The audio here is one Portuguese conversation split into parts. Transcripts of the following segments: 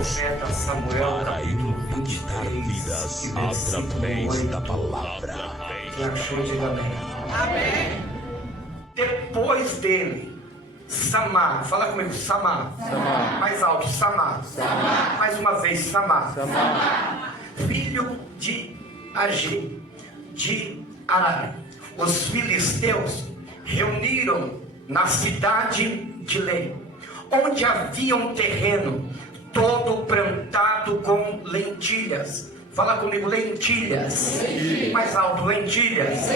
profeta Samuel, para impactar vidas através da palavra. quem achou, diga amém. Amém. Depois dele, Samar, fala comigo, Samar. Mais alto, Samar. Mais uma vez, Samar. Filho de Agê, de Arar. Os filisteus reuniram na cidade de Lei, onde havia um terreno todo plantado com lentilhas. Fala comigo, lentilhas. Mais alto, lentilhas.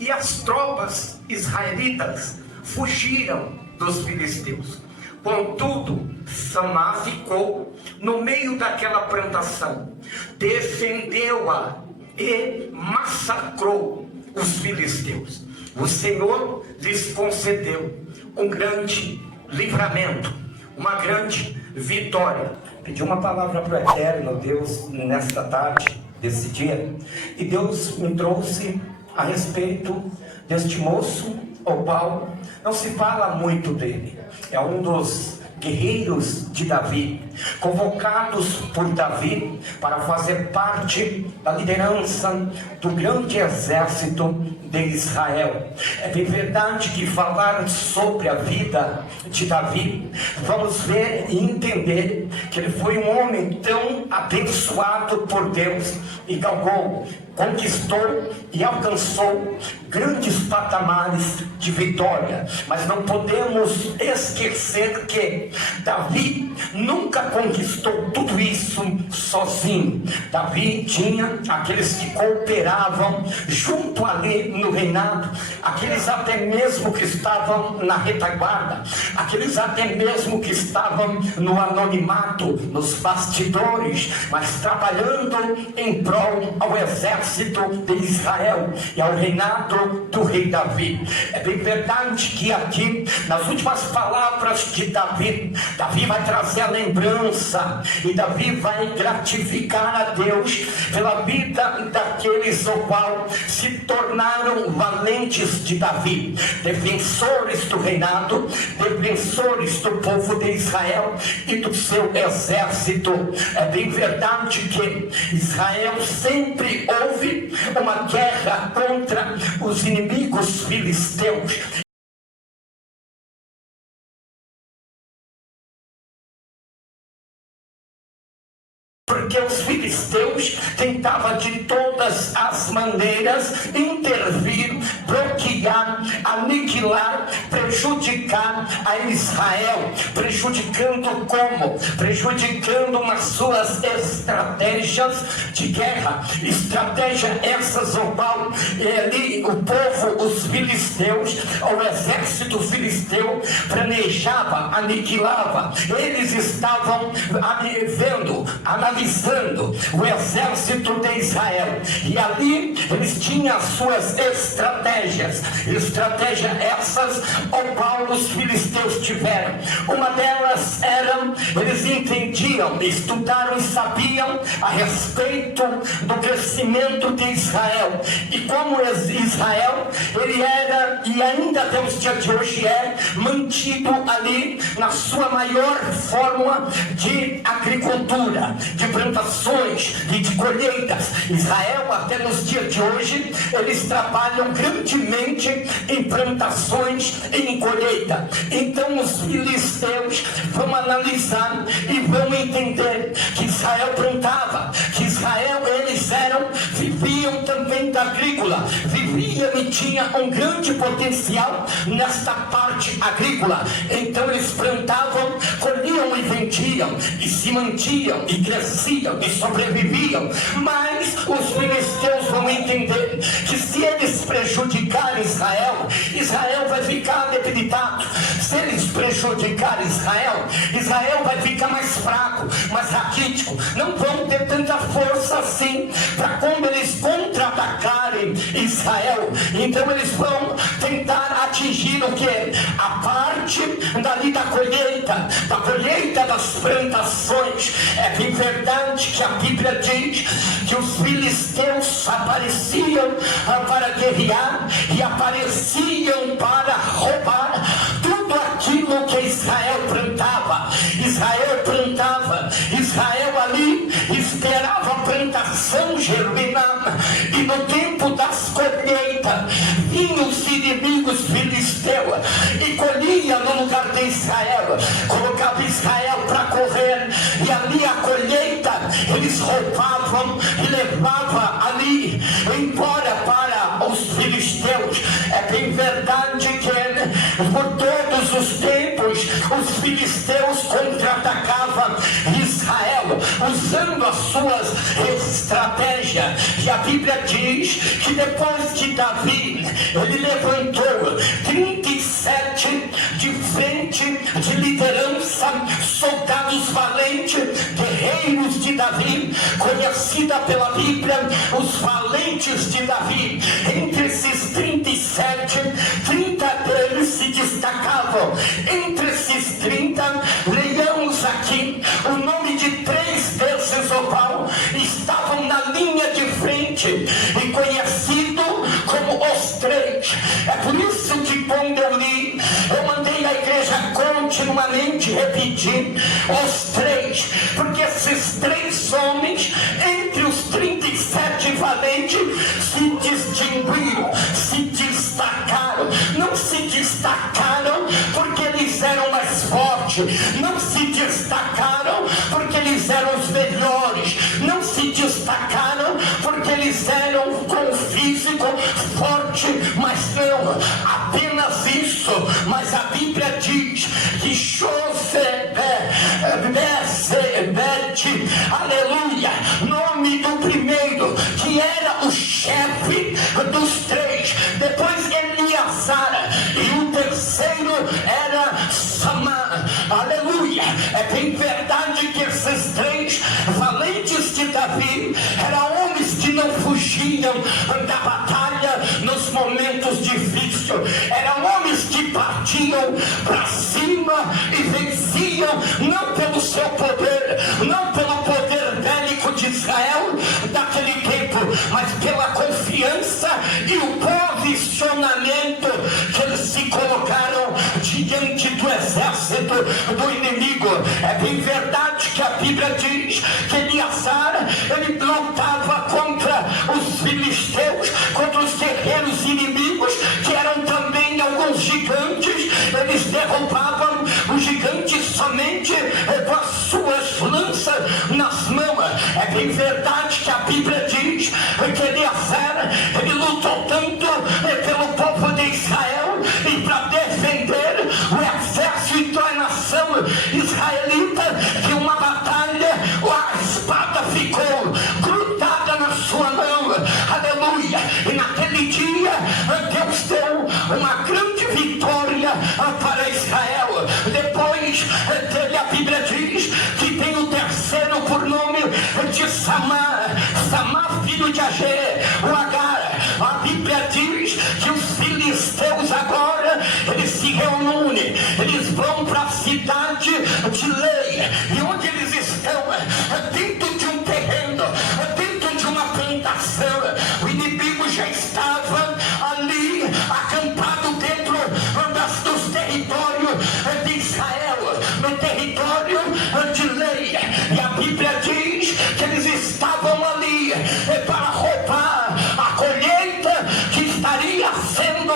E as tropas israelitas fugiram dos filisteus. Contudo, Samar ficou no meio daquela plantação, defendeu-a e massacrou os filisteus. O Senhor lhes concedeu um grande livramento, uma grande vitória. Pedi uma palavra para o Eterno Deus nesta tarde, desse dia, e Deus me trouxe a respeito deste moço, o qual não se fala muito dele. É um dos guerreiros de Davi, convocados por Davi para fazer parte da liderança do grande exército de Israel. É bem verdade que falar sobre a vida de Davi, vamos ver e entender que ele foi um homem tão abençoado por Deus e galgou, conquistou e alcançou grandes patamares de vitória. Mas não podemos esquecer que Davi nunca conquistou tudo isso sozinho. Davi tinha aqueles que cooperavam junto ali no reinado, aqueles até mesmo que estavam na retaguarda, aqueles até mesmo que estavam no anonimato, nos bastidores, mas trabalhando em prol ao exército de Israel e ao reinado do rei Davi. É bem verdade que aqui, nas últimas palavras de Davi, Davi vai trazer a lembrança e Davi vai gratificar a Deus pela vida daqueles o qual se tornaram valentes de Davi, defensores do reinado, defensores do povo de Israel e do seu exército. É bem verdade que Israel sempre houve uma guerra contra os inimigos filisteus. Porque os filisteus tentavam de todas as maneiras intervir, bloquear, aniquilar, prejudicar a Israel. Prejudicando como? Prejudicando nas suas estratégias de guerra. Estratégia essas o qual ali o povo, os filisteus, o exército filisteu planejava, aniquilava. Eles estavam vendo, analisando o exército de Israel, e ali eles tinham as suas estratégias essas ao qual os filisteus tiveram. Uma delas era, eles entendiam, estudaram e sabiam a respeito do crescimento de Israel, e como Israel, ele era e ainda até os dias de hoje é mantido ali na sua maior forma de agricultura, de plantações e de colheitas. Israel, até nos dias de hoje, eles trabalham grandemente em plantações e em colheita. Então os filisteus vão analisar e vão entender que Israel plantava, que Israel, eles viviam também da agrícola, viviam e tinham um grande potencial nesta parte agrícola. Então eles plantavam, colhiam e vendiam, e se mantinham e cresciam e sobreviviam. Mas os filisteus vão entender que se eles prejudicarem Israel, Israel vai ficar debilitado. Se eles prejudicarem Israel, Israel vai ficar mais fraco, mais raquítico. Não vão ter tanta força assim para quando eles contra-atacarem Israel. Então eles vão tentar atingir o que? A parte dali da colheita das plantações. É bem verdade que a Bíblia diz que os filisteus apareciam para guerrear e apareciam para roubar tudo aquilo que Israel plantava. Israel plantava tempo das colheitas, vinham os inimigos filisteus e colhia no lugar de Israel, colocava Israel para correr, e ali a colheita eles roubavam e levavam ali embora para os filisteus. É bem verdade que por todos os tempos os filisteus contra-atacavam Israel usando as suas estratégias, e a Bíblia diz que depois que Davi ele levantou 37 de frente de liderança, soldados valentes, guerreiros de Davi, conhecida pela Bíblia os valentes de Davi. Entre esses 37, 30 deles se destacavam. Entre esses 30, leiamos aqui o nome de 3 desses, o qual estavam na linha de frente e conhecido como os 3. É por isso que quando eu li, eu mandei a igreja continuamente repetir os 3, porque esses 3 homens, entre os 37 valentes, se distinguiram, se destacaram. Não se destacaram porque eles eram mais fortes, não se destacaram porque eles eram os melhores, não se destacaram porque eles eram com físico forte, mas não, apenas isso. Mas a Bíblia diz que aleluia, nome do primeiro, que era o chefe dos 3, depois Eleazar, e o terceiro era Samá. Aleluia. É bem verdade que esses 3 valentes de Davi eram homens que não fugiam da batalha nos momentos difíceis, eram homens que partiam para cima e venciam, não pelo seu poder, não pelo poder bélico de Israel daquele tempo, mas pela confiança e o posicionamento que eles se colocaram diante do exército do inimigo. É bem verdade que a Bíblia diz que Eleazar, ele lutava contra os filisteus, contra os guerreiros inimigos, que eram também alguns gigantes. Eles derrubavam os gigantes somente com as suas lanças nas mãos. É bem verdade que a Bíblia diz que Eleazar, ele lutou tanto pelo povo de Israel e para defender o exército da nação israelita, que uma batalha, a espada ficou grudada na sua mão. Aleluia. E naquele dia Deus deu uma grande vitória para Israel. Depois dele, a Bíblia diz que tem o terceiro por nome de Samá, filho de Agé, o Agar. A Bíblia diz que os filisteus agora, eles se reúnem, eles vão para a cidade de Lei, e onde eles estão? Dentro de um terreno, dentro de uma plantação. O inimigo já estava ali acampado dentro dos territórios de Israel, no território de Lei, e a Bíblia diz que eles estavam ali para roubar a colheita que estaria sendo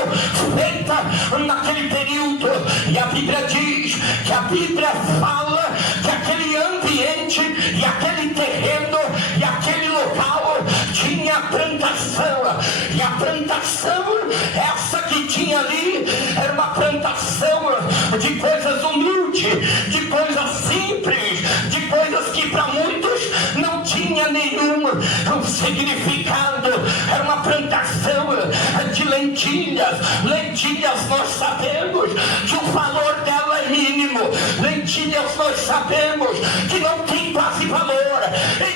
feita naquele período. E a Bíblia diz que a Bíblia fala que aquele ambiente e aquele terreno e aquele local tinha plantação, e a plantação essa que tinha ali era uma plantação de coisas humildes, de coisas simples, de coisas que para muitos não tinha nenhum significado. Era uma plantação de lentilhas. Lentilhas, nós sabemos que o valor dela é mínimo. Lentilhas, nós sabemos que não tem quase valor.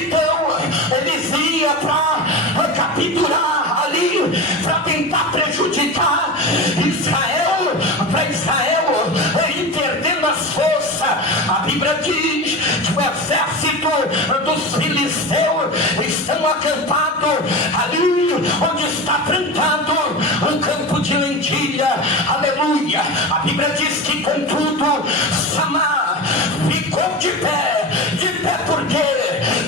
Então eles iam para capturar ali, para tentar prejudicar Israel, para Israel ir perdendo as forças. A Bíblia diz que o exército dos filisteus estão acampados ali onde está plantado um campo de lentilha. Aleluia. A Bíblia diz que contudo Samá ficou de pé por quê?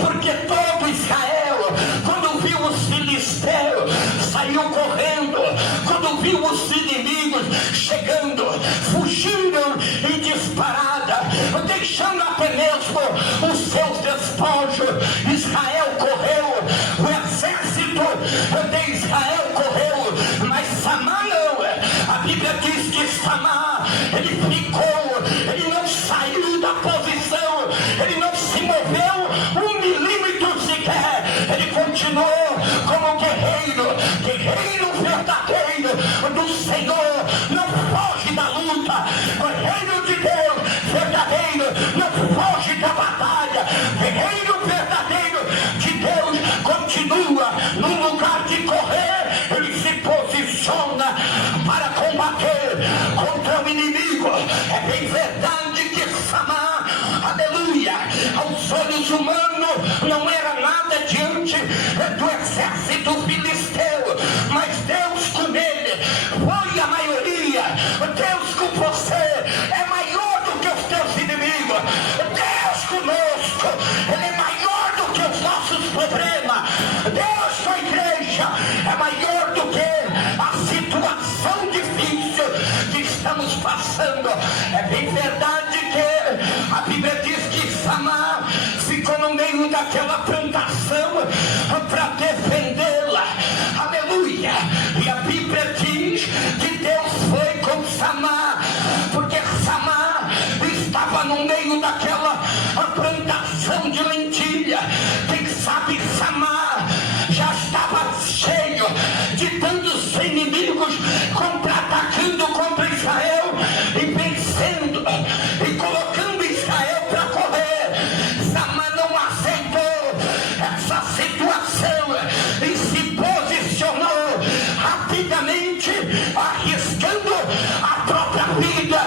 Porque todo Israel, quando viu os filisteus viu os inimigos chegando, fugiram em disparada, deixando até mesmo os seus despojos. Israel correu, o exército de Israel correu, mas Samar não. A Bíblia diz que Samar, ele ficou, ele não saiu da posição, ele não se moveu 1 milímetro sequer, ele continuou como guerreiro verdadeiro do Senhor, não foge da luta. Guerreiro de Deus verdadeiro não foge da batalha. Guerreiro verdadeiro de Deus continua no lugar de correr, ele se posiciona para combater contra o inimigo. É bem verdade que Samar, aleluia, aos olhos humanos não era nada diante do exército filisteu, mas Deus com ele foi a maioria. Deus com você é maior do que os teus inimigos. Deus conosco, ele é maior do que os nossos problemas. Deus com a igreja é maior do que a situação difícil que estamos passando. É bem verdade que a Bíblia diz que Samar ficou no meio daquela plantação para defendê-la, aleluia. E a Bíblia diz que Deus foi com Samar, porque Samar estava no meio daquela plantação de lentilha. Quem sabe Samar já estava cheio de tantos inimigos contra-atacando contra Israel e vencendo e colocando Israel para correr. Samar não aceitou essa situação e se posicionou rapidamente, arriscando a própria vida.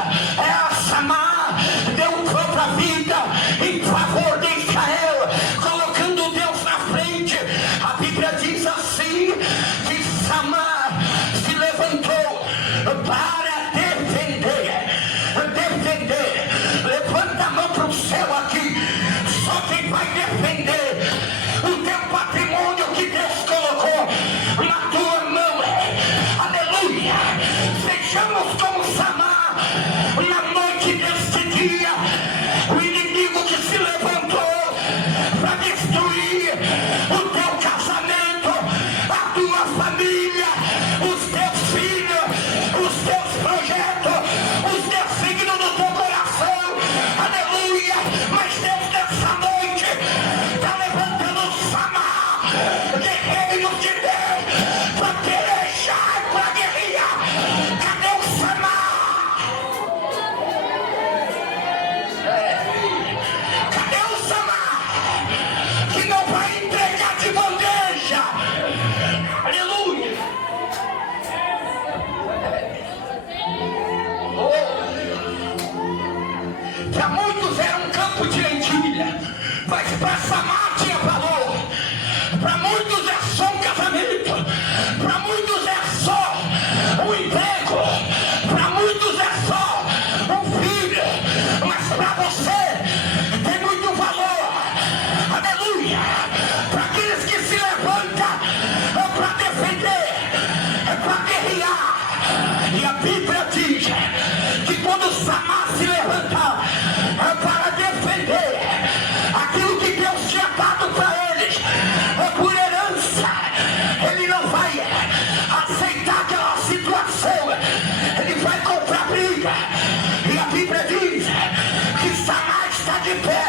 Samar deu própria vida em favor de Israel, colocando Deus na frente. A Bíblia diz assim, que Samar se levantou para defender. Levanta a mão para o céu aqui. Só quem vai defender o teu patrimônio que Deus colocou na tua mão. Aleluia. Sejamos como Samar na noite deste dia. O inimigo que se levantou para destruir o teu casamento, a tua família, os teus filhos, os teus projetos, os desígnios do teu coração. Aleluia. Mas Deus nessa noite está levantando Samar, guerreiros de Deus, para pelejar, para guerrear. Cadê o Samar? Cadê o Samar que não vai entregar de bandeja? Aleluia. Para muitos era um campo de lentilha, mas para Samar tinha valor. Para muitos é só um casamento, para muitos é só um emprego, para muitos é só um filho, mas para você tem muito valor. Aleluia. Para aqueles que se levantam para defender, para guerrear. E a Bíblia diz que quando Samar se levantar para defender aquilo que Deus tinha dado para eles por herança, ele não vai aceitar aquela situação, ele vai comprar briga. E a Bíblia diz que Samar está de pé.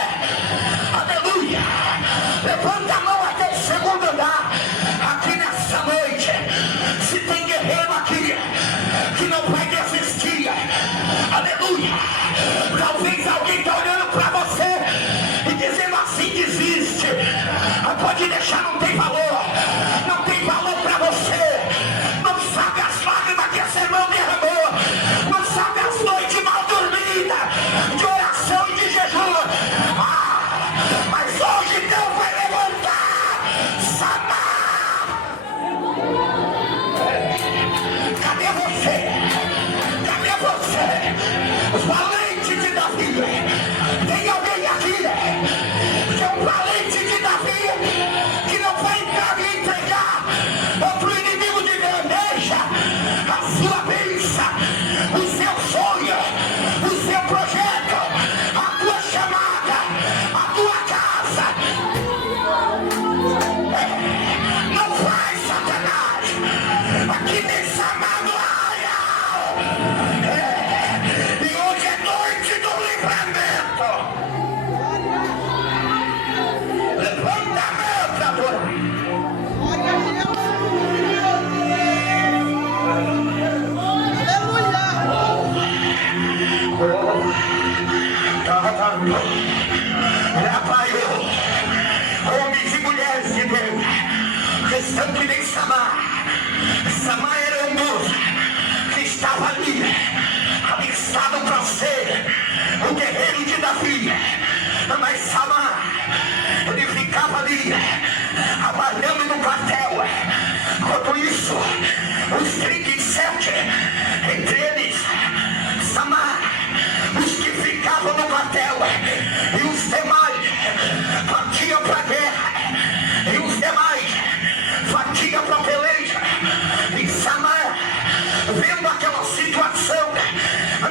Aleluia. Levanta a mão até o segundo andar aqui nessa noite. Se tem guerreiro aqui que não vai desistir, aleluia. Talvez alguém está olhando para você e dizendo assim: desiste, pode deixar, não tem valor, não tem valor para você. Não sabe as lágrimas que esse irmão derramou, não sabe as noites mal dormidas de oração e de jejum. Mas hoje Deus vai levantar Samar. Cadê você? Cadê você? Valente de Davi. Tem alguém aqui que é um valente de Davi, que não vai entrar e entregar para o inimigo de bandeja a sua Orlando, Rapaiô, homens e mulheres de Deus, que estão que nem Samar. Samar era um moço que estava ali, avistado para ser o guerreiro de Davi. Mas Samar, ele ficava ali, aguardando no quartel. Enquanto isso, os 37, entre eles, Samar, os que ficavam no quartel, e os demais partiam para a guerra, e os demais partiam para a peleja. E Samar, vendo aquela situação,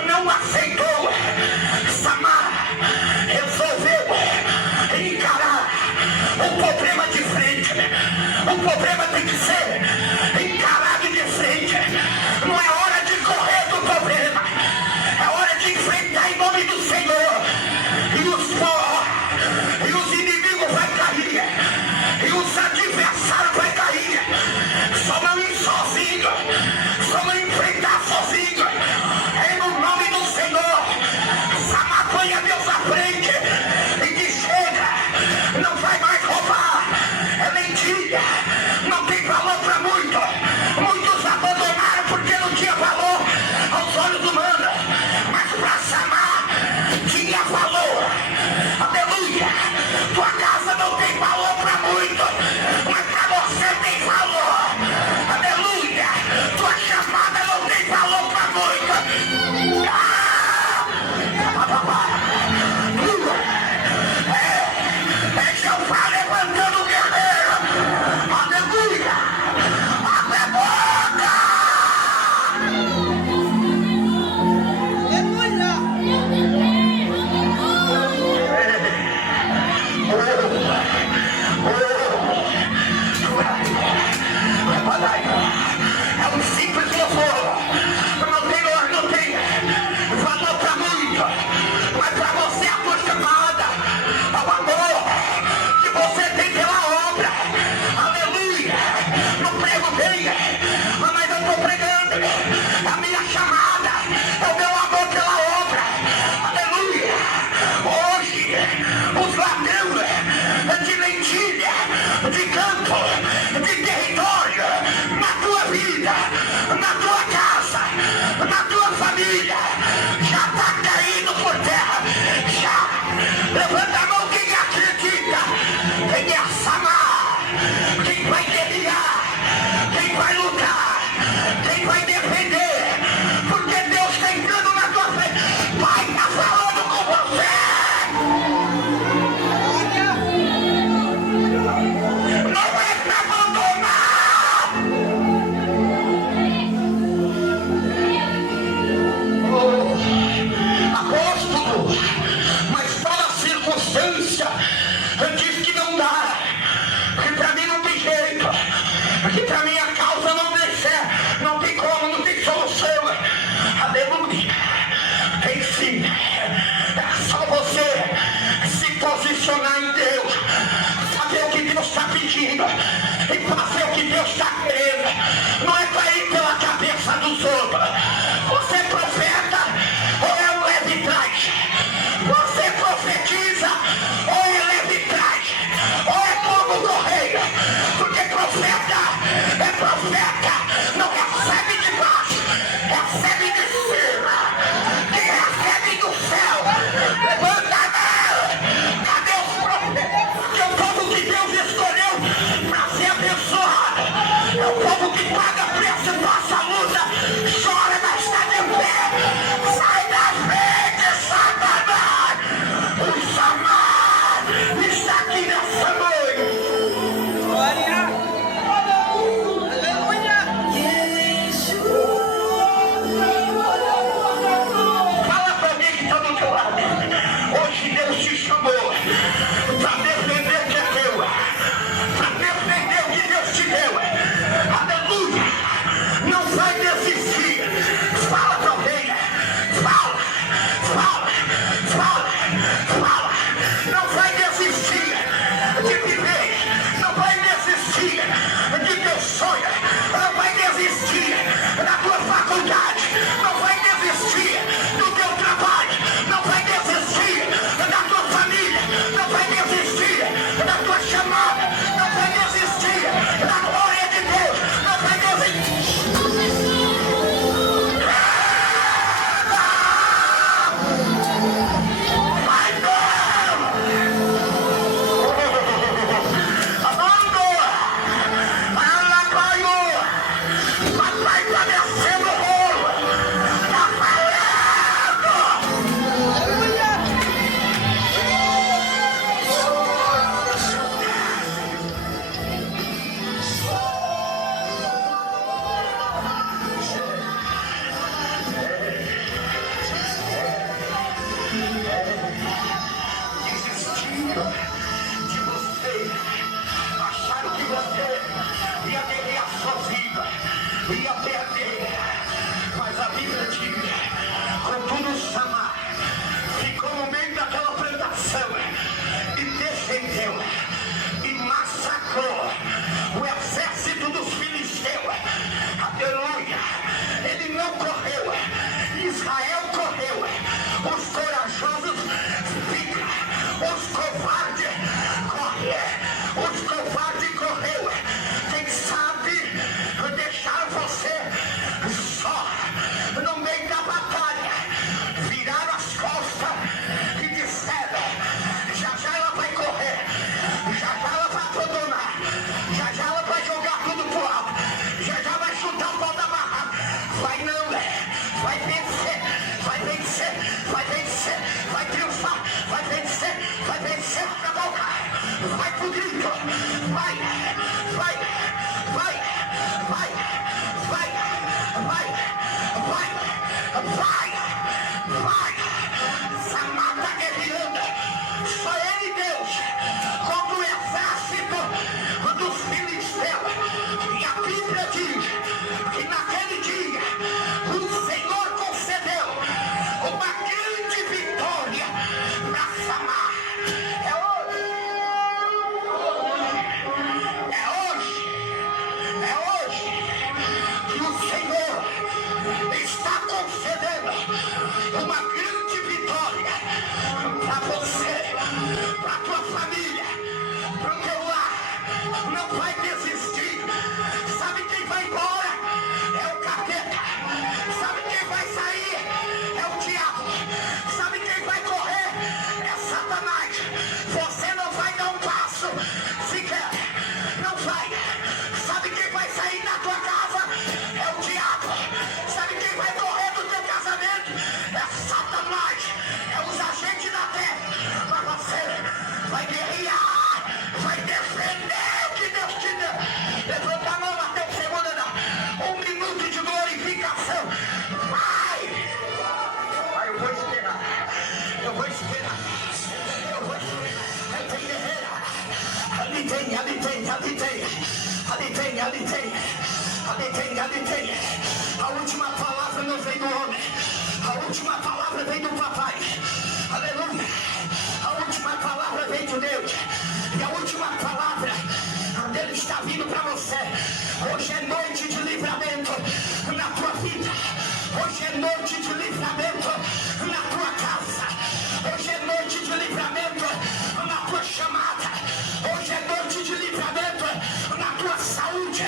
não aceitou. Samar resolveu encarar o problema de frente. O problema tem que ser encarado de frente. Não é hora de outro grito. Vai, vai, vai, vai, vai, vai, vai, vai, vai. Samar está guerreando. Só ele, Deus, contra o exército dos filisteus. E a Bíblia diz que naquele dia o Senhor concedeu uma grande vitória para Samar. É hoje, é hoje, é hoje que o Senhor está concedendo uma grande vitória para você, para tua família, para o teu lar. Não vai desistir. Sabe quem vai embora? É o capeta. Sabe quem vai sair? É o diabo. Sabe quem vai correr? É Satanás. Você não vai dar um passo sequer. Não vai. Sabe quem vai sair da tua casa? É o diabo. Sabe quem vai correr do teu casamento? É Satanás. É os agentes da terra. Mas você vai guerrear, vai defender o que Deus te deu. Levanta a mão até o segundo, um minuto de glorificação. Vai! Vai, eu vou esperar. Eu vou esperar. Eu vou esperar. Aí tem guerreira. Ali tem, ali tem, ali tem. Ali tem, ali tem. Ali tem, ali tem. A última palavra não vem do homem. A última palavra vem do papai. Aleluia. A última palavra vem de Deus. E a última palavra dele está vindo para você. Hoje é noite de livramento na tua vida. Hoje é noite de livramento na tua casa. Hoje é noite de livramento na tua chamada. Hoje é noite de livramento na tua saúde.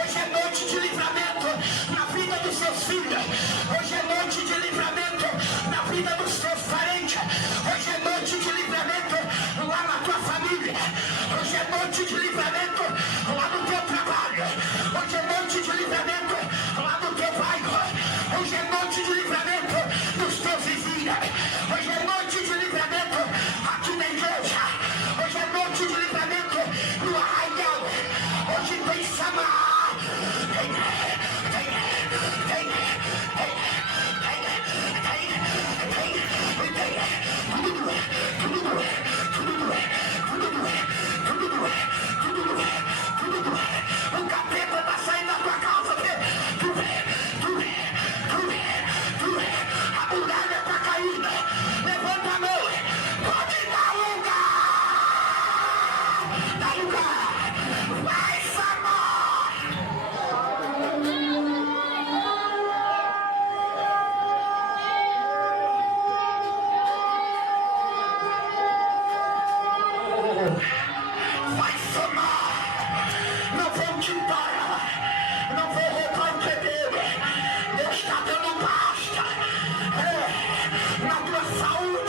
Hoje é noite de livramento na vida dos seus filhos. Hoje é noite de livramento na vida dos seus parentes. Hoje é noite de livramento lá na tua família. Hoje é noite de livramento lá no teu trabalho. Hoje é noite de livramento lá no teu bairro. Hoje é noite de livramento dos teus vizinhos. Hoje é noite de livramento aqui na igreja. Hoje é noite de livramento no arraial. Hoje tem Samar. Tem, tem, tem, tem, tem, tem, tem, tem. Tudo doer, tudo doer, tudo doer, tudo doer, tudo doer, tudo doer, tudo doer. O capeta está saindo da tua casa, vê? Doer, doer, doer, doer. A muralha está caindo. Levanta a mão. Pode dar lugar. Dá lugar. Vai, Samar. Vai somar, não vão te parar, não vou roubar o que é dele. Deus está dando basta na tua saúde.